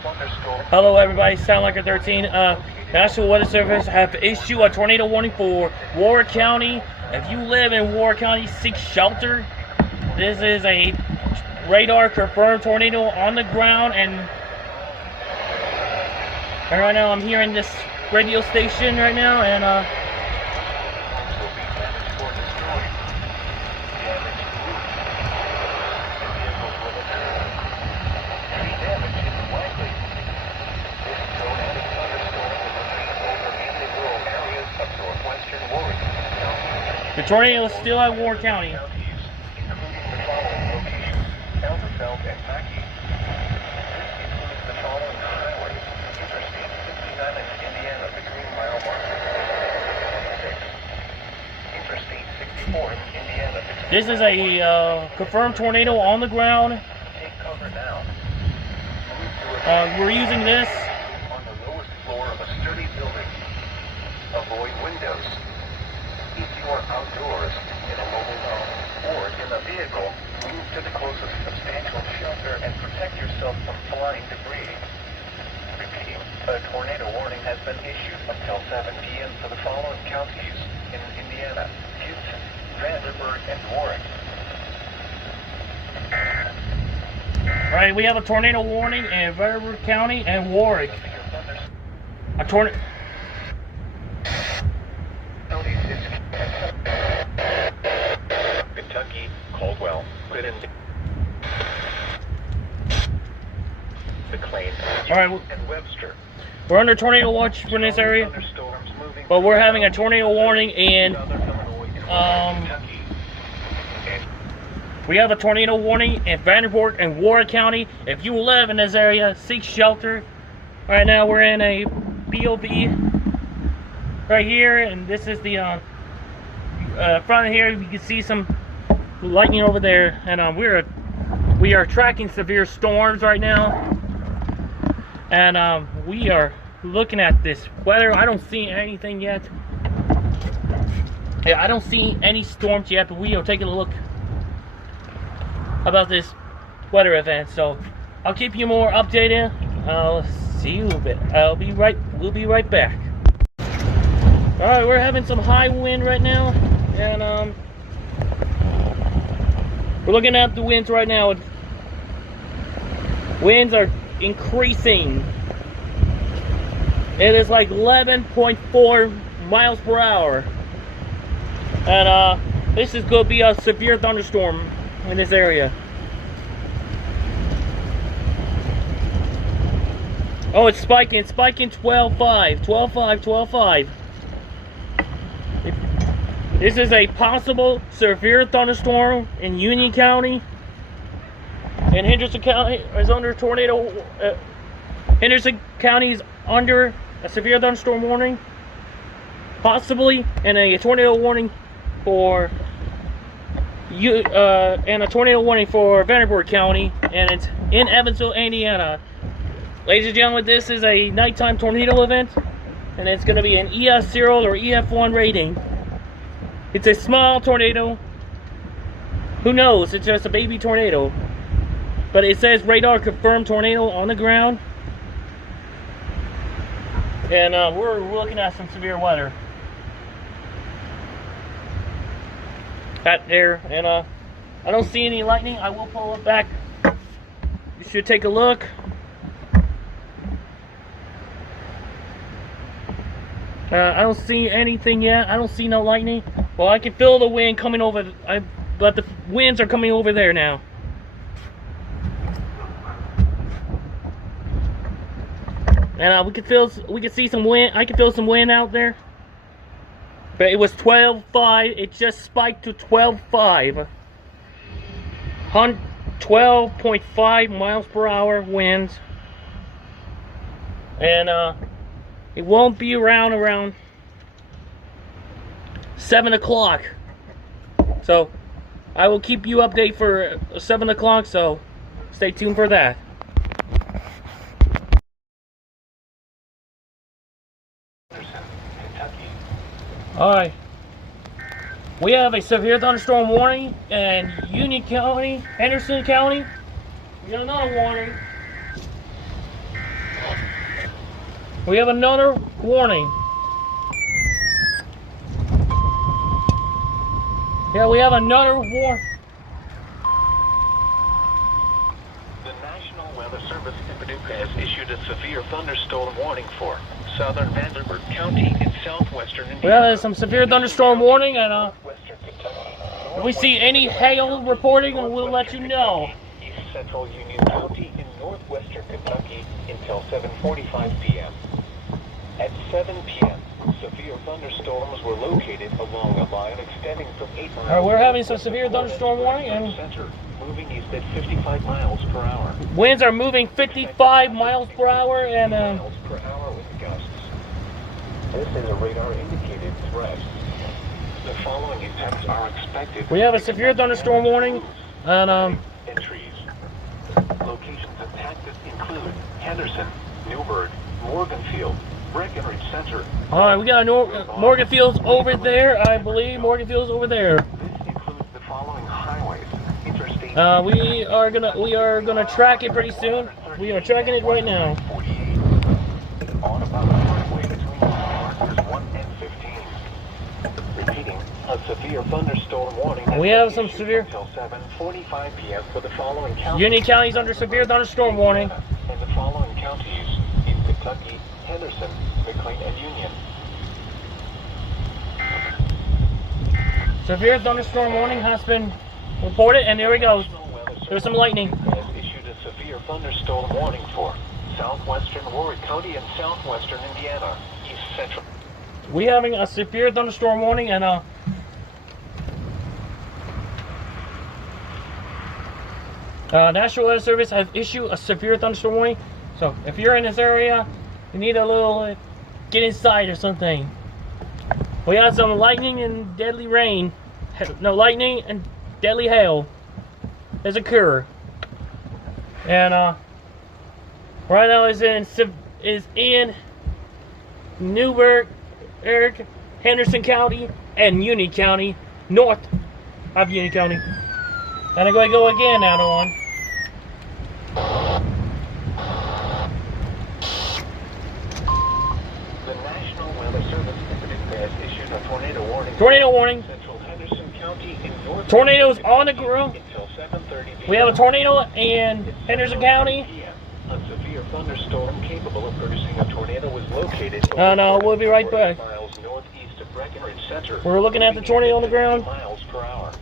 Hello everybody, Sound Like a 13. National Weather Service have issued a tornado warning for Warwick County. If you live in Warwick County, seek shelter. This is a radar confirmed tornado on the ground, and right now I'm hearing this radio station right now, and the tornado is still at Warwick County. This is a confirmed tornado on the ground. We're using this. On the lowest floor of a sturdy building. Avoid windows. If you are outdoors, in a mobile home, or in a vehicle, move to the closest substantial shelter and protect yourself from flying debris. Repeating, a tornado warning has been issued until 7 p.m. for the following counties in Indiana: Houston, Vanderburgh, and Warwick. Right, we have a tornado warning in Vanderburgh County and Warwick. A tornado. Kentucky, Caldwell, Glidden, McLean, and Webster. We're under tornado watch for this area, but we're having a tornado warning in we have a tornado warning in Vanderburgh and Warwick County. If you live in this area, seek shelter. Right now we're in a POV right here, and this is the front of here. You can see some lightning over there, and we are tracking severe storms right now, and we are looking at this weather. I don't see anything yet. Yeah, I don't see any storms yet, but we are taking a look about this weather event, so I'll keep you more updated. I'll see you a bit. We'll be right back. Alright, we're having some high wind right now, and we're looking at the winds right now. Winds are increasing. It is like 11.4 miles per hour, and this is going to be a severe thunderstorm in this area. Oh, it's spiking 12.5, 12.5. This is a possible severe thunderstorm in Union County, and Henderson County is under tornado. Henderson County is under a severe thunderstorm warning, possibly, and a tornado warning for and a tornado warning for Vanderburgh County, and it's in Evansville, Indiana. Ladies and gentlemen, this is a nighttime tornado event, and it's going to be an EF0 or EF1 rating. It's a small tornado. Who knows? It's just a baby tornado. But it says radar confirmed tornado on the ground, and we're looking at some severe weather out there, and I don't see any lightning. I will pull it back. You should take a look. I don't see anything yet. I don't see no lightning. Well, I can feel the wind coming over. But the winds are coming over there now. And we can see some wind. I can feel some wind out there. But it was 12.5. It just spiked to 12.5. 12.5 miles per hour winds. And it won't be around 7 o'clock. So I will keep you updated for 7 o'clock. So stay tuned for that. Alright, we have a severe thunderstorm warning in Union County, Henderson County. We got another warning We have another warning. Yeah, we have another warning. The National Weather Service in Paducah has issued a severe thunderstorm warning for southern Vanderburgh County and southwestern Indiana. We have some severe thunderstorm warning, and if we see any hail reporting, we'll let you know. East Central Union County in northwestern Kentucky until 7:45 p.m. At 7 p.m., severe thunderstorms were located along a line extending from 8 miles. We're having some severe thunderstorm warning, and center, moving east at 55 miles per hour. Winds are moving 55 miles per hour, and miles per hour with gusts. This is a radar indicated threat. The following events are expected. we have a severe thunderstorm warning, and Entries. Locations impacted include Henderson, Newburgh, Morganfield, Breckenridge Center. all right, we got Morganfield's over there, I believe. Morganfield's over there. This includes the following highways. Interstate. We are gonna track it pretty soon. We are tracking it right now. 48. On about halfway between markers 1 and 15. Repeating, a severe thunderstorm warning. We have some severe. Until 7:45 p.m. for the following counties. Union County's under severe thunderstorm warning. And the following counties in Kentucky, Henderson, McLean, and Union. Severe thunderstorm warning has been reported, and there we go. There's some lightning. Has issued a severe thunderstorm warning for southwestern Warwick County and southwestern Indiana, east central. We having a severe thunderstorm warning, and National Weather Service has issued a severe thunderstorm warning. So if you're in this area, you need a little get inside or something. We had some lightning and deadly rain. No, lightning and deadly hail has occurred. And right now is in Newburgh, Henderson County, and Union County, north of Union County. And I'm going to go again now on. The National Weather Service has issued a tornado warning. Tornado warning. Central Henderson County in north. Tornadoes on the ground. Until 7:30 p.m. We have a tornado in Henderson County. A severe thunderstorm capable of producing a tornado was located. No, we'll be right back. Miles northeast of Breckenridge Center. We're looking at the tornado on the ground. Miles per hour.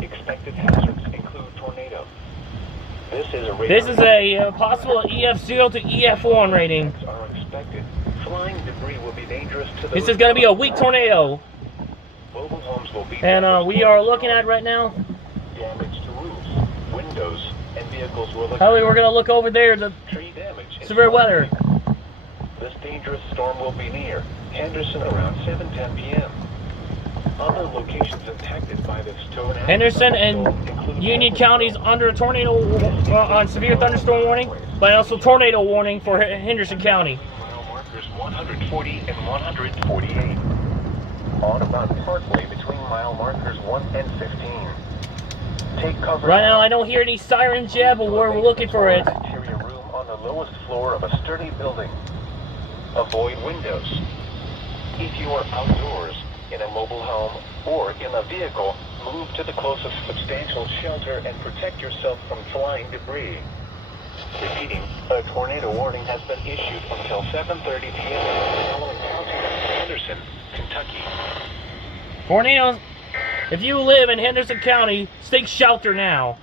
Expected hazards include tornado. This is a possible EF0 to EF1 rating. Are expected. Flying debris will be dangerous to This is going to be a weak tornado. Mobile homes will be And we are looking at right now. Damage to roofs, windows, and vehicles will However, we're going to look over there, the tree damage. severe weather. This dangerous storm will be near Henderson around 7:10 p.m. Other locations impacted by this tornado. Henderson and Union counties under a tornado on severe thunderstorm warning, but also tornado warning for Henderson County. Mile markers 140 and 148. On about partway between mile markers 1 and 15. Take cover. Right now, I don't hear any sirens yet, but we're looking for it. Interior room on the lowest floor of a sturdy building. Avoid windows. If you are outdoors, in a mobile home, or in a vehicle, move to the closest substantial shelter and protect yourself from flying debris. Repeating, a tornado warning has been issued until 7:30 p.m. in the following county of Henderson, Kentucky. Tornadoes, if you live in Henderson County, take shelter now.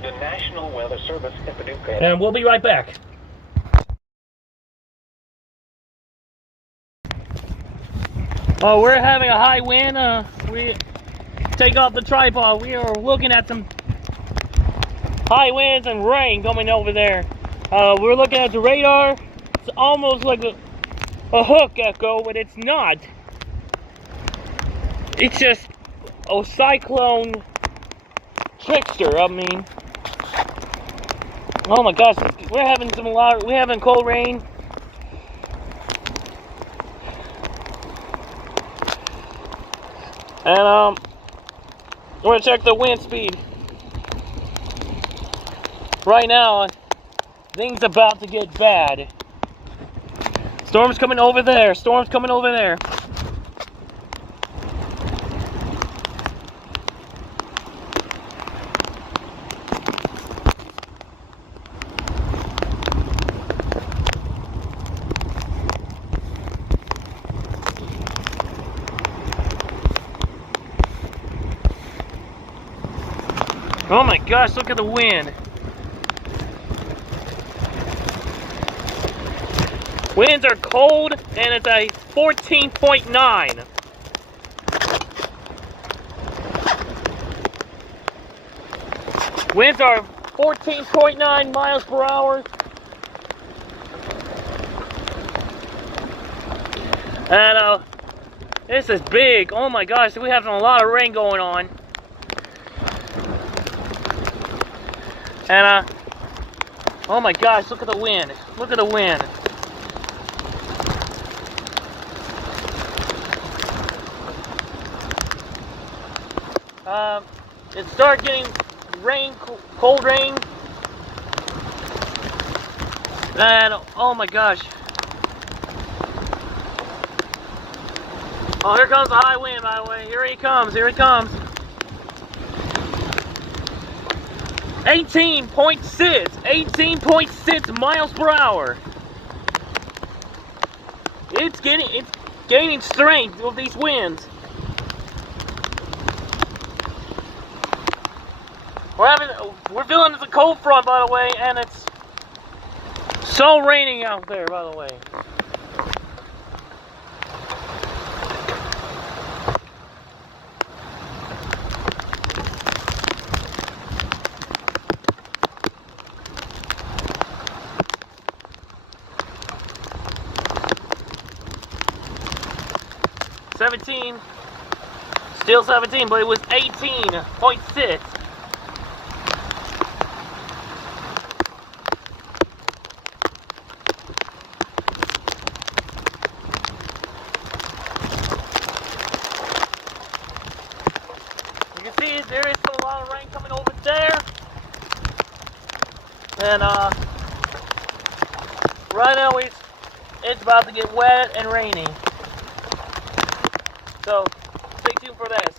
The National Weather Service in Paducah. And we'll be right back. Oh, we're having a high wind. We take off the tripod. We are looking at some high winds and rain coming over there. We're looking at the radar. It's almost like a hook echo, but it's not. It's just a cyclone trickster. I mean, oh my gosh, we're having cold rain. And we're gonna check the wind speed. Right now, things about to get bad. Storm's coming over there. Storm's coming over there. Oh my gosh, look at the wind. Winds are cold and it's a 14.9. Winds are 14.9 miles per hour. And this is big. Oh my gosh, we have a lot of rain going on. And oh my gosh, look at the wind. Look at the wind. It started getting rain, cold rain. And oh my gosh. Oh, here comes the high wind, by the way. Here he comes, here he comes. 18.6 miles per hour. It's gaining strength with these winds. We're feeling the cold front, by the way, and it's so raining out there, by the way. Still 17, but it was 18.6. You can see there is a lot of rain coming over there, and right now it's about to get wet and rainy. So stay tuned for that.